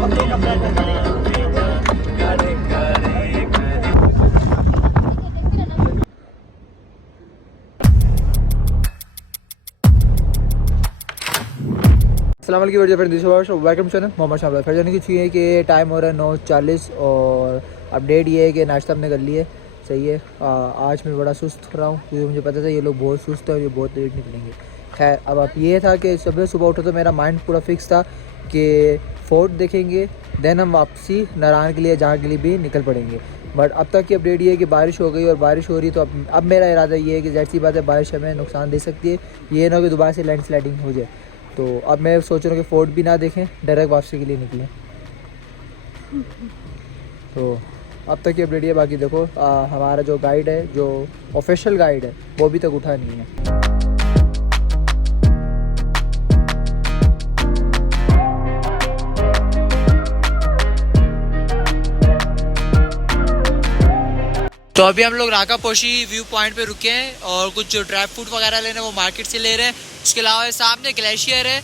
अस्सलाम वालेकुम welcome channel Mohammad Shah. फिर जाने की चाहिए कि टाइम हो रहा है 9:40 और अपडेट ये है कि नाश्ता हमने कर लिया है। सही है। आज मैं बड़ा सुस्त हो रहा हूँ क्योंकि मुझे पता था ये लोग बहुत सुस्त है और ये बहुत लेट निकलेंगे। खैर अब ये था कि सुबह उठा तो मेरा माइंड पूरा फिक्स था कि फोर्ट देखेंगे, देन हम वापसी नारायण के लिए जहाँ के लिए भी निकल पड़ेंगे। बट अब तक की अपडेट ये है कि बारिश हो गई और बारिश हो रही तो अब मेरा इरादा ये है कि जैसी बात है बारिश हमें नुकसान दे सकती है, ये ना हो कि दोबारा से लैंडस्लाइडिंग हो जाए। तो अब मैं सोच रहा हूँ कि फोर्ट भी ना देखें, डायरेक्ट वापसी के लिए निकलें। तो अब तक की अपडेट ये, बाकी देखो हमारा जो गाइड है, जो ऑफिशियल गाइड है, वो अभी तक उठा नहीं है। तो अभी हम लोग राका पोशी व्यू पॉइंट पे रुके हैं और कुछ जो ड्राई फ्रूट वगैरह लेने वो मार्केट से ले रहे हैं। उसके अलावा सामने ग्लेशियर है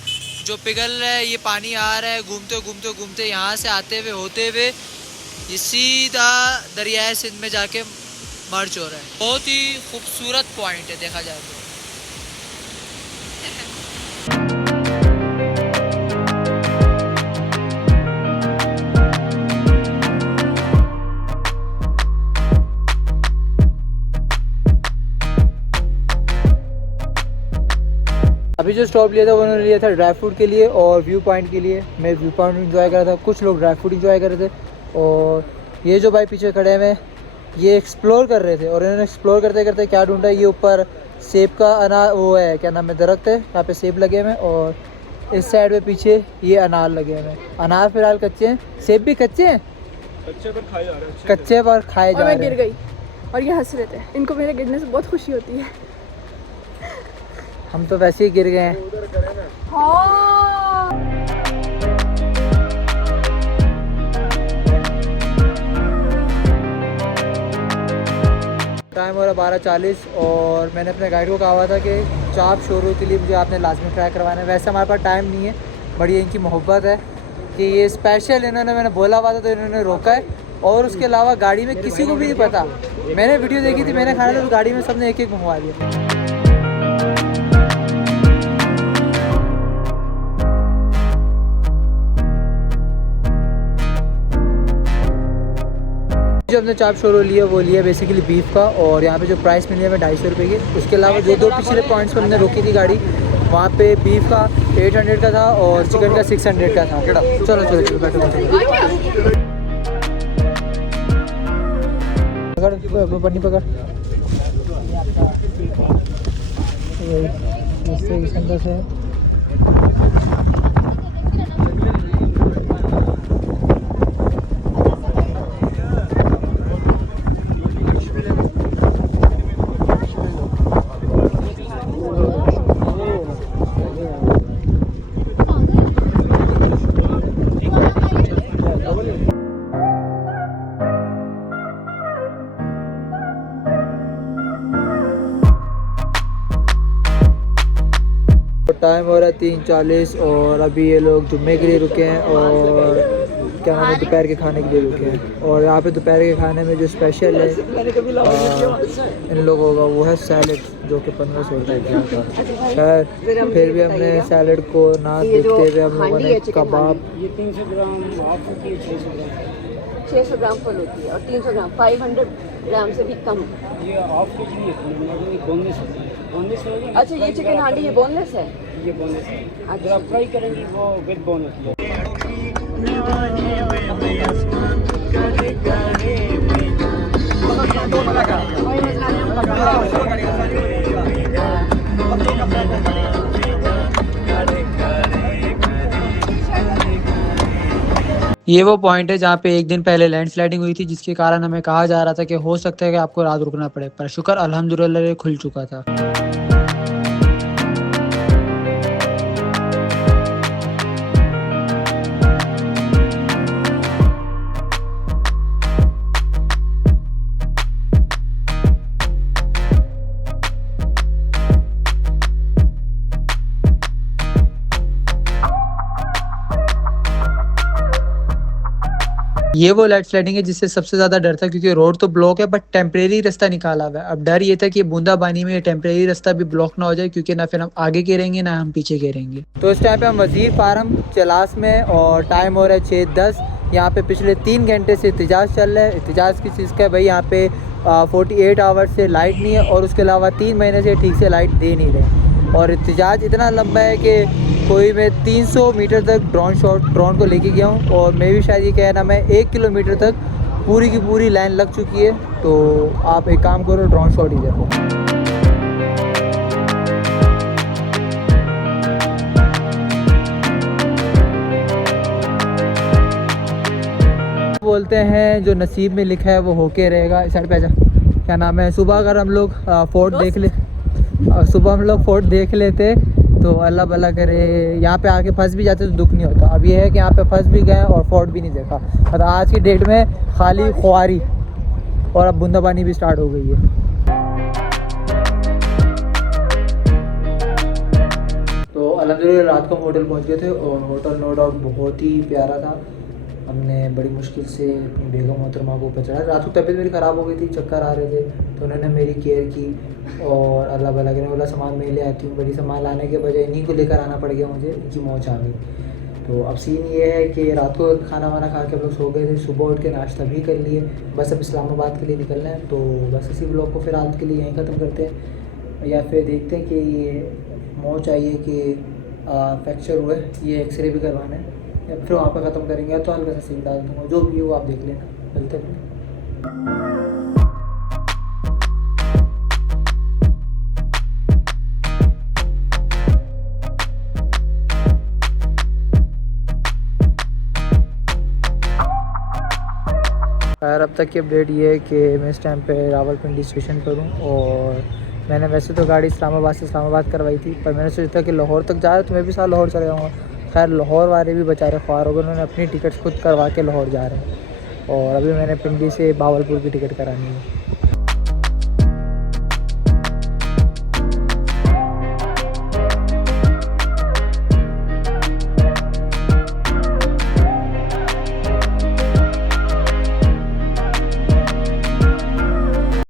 जो पिघल रहा है, ये पानी आ रहा है घूमते घूमते घूमते यहाँ से आते हुए होते हुए ये सीधा दरियाए सिंध में जाके मर्ज हो रहा है। बहुत ही खूबसूरत पॉइंट है देखा जाए तो। अभी जो स्टॉप लिया था उन्होंने लिया था ड्राई फ्रूट के लिए और व्यू पॉइंट के लिए। मैं व्यू पॉइंट एंजॉय कर रहा था, कुछ लोग ड्राई फ्रूट एंजॉय कर रहे थे और ये जो भाई पीछे खड़े हैं ये एक्सप्लोर कर रहे थे। और इन्होंने एक्सप्लोर करते करते क्या ढूंढा, ये ऊपर सेब का अनार वो है, क्या नाम है, दरख्त है, यहाँ पे सेब लगे हुए हैं और इस साइड में पीछे ये अनार लगे हुए हैं। अनार फिलहाल कच्चे हैं, सेब भी कच्चे हैं, कच्चे पर खाए जा रहे हैं। मैं गिर गई और ये हंस रहे थे, इनको मेरे गिरने से बहुत खुशी होती है। हम तो वैसे ही गिर गए हैं। हाँ। टाइम हो रहा 12:40 और मैंने अपने गाइड को कहा हुआ था कि चाप शोरू के लिए मुझे आपने लाजमी ट्राई करवाना है। वैसे हमारे पास टाइम नहीं है, बड़ी इनकी मोहब्बत है कि ये स्पेशल इन्होंने, मैंने बोला हुआ था तो इन्होंने रोका है। और उसके अलावा गाड़ी में किसी को भी नहीं पता, मैंने वीडियो देखी थी, मैंने खाना था तो गाड़ी में सबने एक एक मंगवा लिया। जो हमने चाप शोरो लिया वो लिया बेसिकली बीफ का और यहाँ पे जो प्राइस मिली है हमें 250 रुपये की। उसके अलावा जो दो पिछले पॉइंट्स पर हमने रोकी थी गाड़ी, वहाँ पे बीफ का 800 का था और चिकन का 600 का था। चलो चलो चलो बैठो पकड़ पन्नी पकड़ से। टाइम हो रहा है 3:40 और अभी ये लोग जुम्मे के लिए रुके हैं और क्या नाम है दोपहर के खाने के लिए रुके हैं। और यहाँ पे दोपहर के खाने में जो स्पेशल है इन लोगों का वो है सैलड जो कि 1500 रुपये का। खैर फिर भी हमने सैलड को ना देखते हुए हम लोगों ने कबाब, ये 300 ग्राम हाफ होती है, 600 ग्राम 600 ग्राम फुल होती है और 300 ग्राम 500 ग्राम से भी कम। ये हाफ के लिए बोनलेस होती है। बोनलेस होगी। अच्छा ये चिकन हांडी ये बोनलेस है, ये बोनलेस है। अच्छा। जब आप फ्राई करेंगी वो विद बोन होती है। ये वो पॉइंट है जहाँ पे एक दिन पहले लैंडस्लाइडिंग हुई थी, जिसके कारण हमें कहा जा रहा था कि हो सकता है कि आपको रात रुकना पड़े, पर शुक्र अल्हम्दुलिल्लाह खुल चुका था। ये वो लैंड स्लाइडिंग है जिससे सबसे ज़्यादा डर था, क्योंकि रोड तो ब्लॉक है बट टेम्परेरी रास्ता निकाला हुआ है। अब डर ये था कि बूंदाबानी में टेम्परेरी रास्ता भी ब्लॉक ना हो जाए, क्योंकि ना फिर हम आगे गिरेंगे ना हम पीछे गिरेंगे। तो इस टाइम पे हम वजीर फार्म चलास में और टाइम हो रहा है 6:10। यहाँ पे पिछले 3 घंटे से एहतजाज चल रहा है। एहतजाज किस चीज़ का है भाई? यहाँ पे 48 आवर्स से लाइट नहीं है और उसके अलावा 3 महीने से ठीक से लाइट दे नहीं रहे। और एहतजाज इतना लंबा है कि कोई मैं 300 मीटर तक ड्रोन को लेके गया हूँ, और मैं भी शायद ये कहना मैं 1 किलोमीटर तक पूरी की पूरी लाइन लग चुकी है। तो आप एक काम करो, ड्रोन शॉट ही देखो। बोलते हैं जो नसीब में लिखा है वो होके रहेगा। इस साइड पे आजा। क्या नाम है, सुबह अगर हम लोग फोर्ट देख ले, सुबह हम लोग फोर्ट देख लेते तो अल्लाह भला करे, यहाँ पे आके फंस भी जाते तो दुख नहीं होता। अब ये है कि यहाँ पे फंस भी गए और फोर्ट भी नहीं देखा। मतलब आज की डेट में खाली खुआरी, और अब बूंदाबानी भी स्टार्ट हो गई है। तो अल्हम्दुलिल्लाह रात को हम होटल पहुँच गए थे, और होटल नो डाउट बहुत ही प्यारा था। हमने बड़ी मुश्किल से अपनी बेगम मोहतरमा को ऊपर चढ़ा। रात को तबीयत मेरी ख़राब हो गई थी, चक्कर आ रहे थे, तो उन्होंने मेरी केयर की, और अल्लाह भला करे बोला सामान मैं ले आती हूँ। बड़ी सामान लाने के बजाय इन्हीं को लेकर आना पड़ गया मुझे, इनकी मौज आ गई। तो अब सीन ये है कि रात को खाना वाना खा के हम लोग सो गए थे, सुबह उठ के नाश्ता भी कर लिए, बस अब इस्लामाबाद के लिए निकलना है। तो बस इसी ब्लॉग को फिर आज के लिए यहीं ख़त्म करते हैं, या फिर देखते हैं कि ये मौज आई है कि फ्रैक्चर हुआ है, ये एक्सरे भी करवाना है, या फिर वहाँ पर ख़त्म करेंगे, या तो हल्का सा सीन डाल दूँगा, जो भी हो आप देख लेना। मिलते हैं। और अब तक की अपडेट ये है कि मैं इस टाइम पे रावलपिंडी स्टेशन पर हूँ, और मैंने वैसे तो गाड़ी इस्लामाबाद से इस्लामाबाद करवाई थी, पर मैंने सोचा कि लाहौर तक जा रहा है तो मैं भी साथ लाहौर चले जाऊँगा। खैर लाहौर वाले भी बेचारे ख्वार हो गए, उन्होंने अपनी टिकट खुद करवा के लाहौर जा रहे हैं, और अभी मैंने पिंडी से बावलपुर की टिकट करानी है।